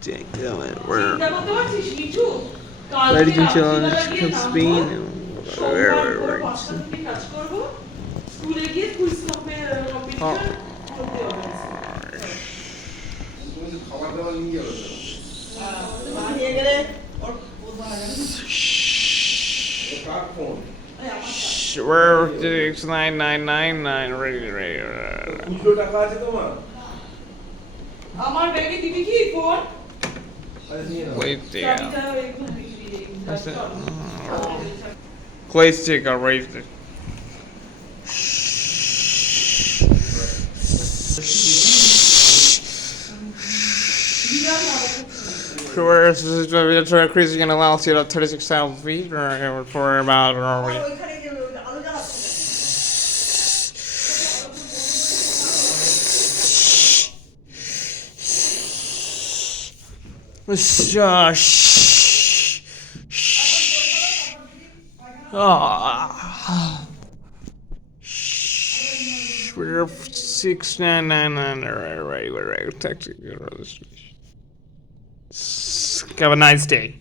Take that. Where? চিন্তা করতে পারছিস নিচু Ladies কালকে and রাত্রিবেলা gentlemen, গিয়ে come নামবো Spain. সোমবার ভোর 5টা থেকে কাজ করবো স্কুলে গিয়ে কুইজ কম্পিটিশন করতে হবে তুমি তো খাবার দাবার নিয়ে যাবে তো নিয়ে গেলে ওর কার ফোন Where 6999 ready. খুচরো টাকা আছে তোমার আমার ব্যাগে দিবি কি ফোন আরে নিয়ে নাও Wait there. চাবিটা একটু দিবি Please take a raise. Where is this military cruise going to allow us to get up 36,000 feet or for about are we? ওইখানে গেলে আলো জ্বালাচ্ছে We're 6999. All right. We're taxi. Have a nice day.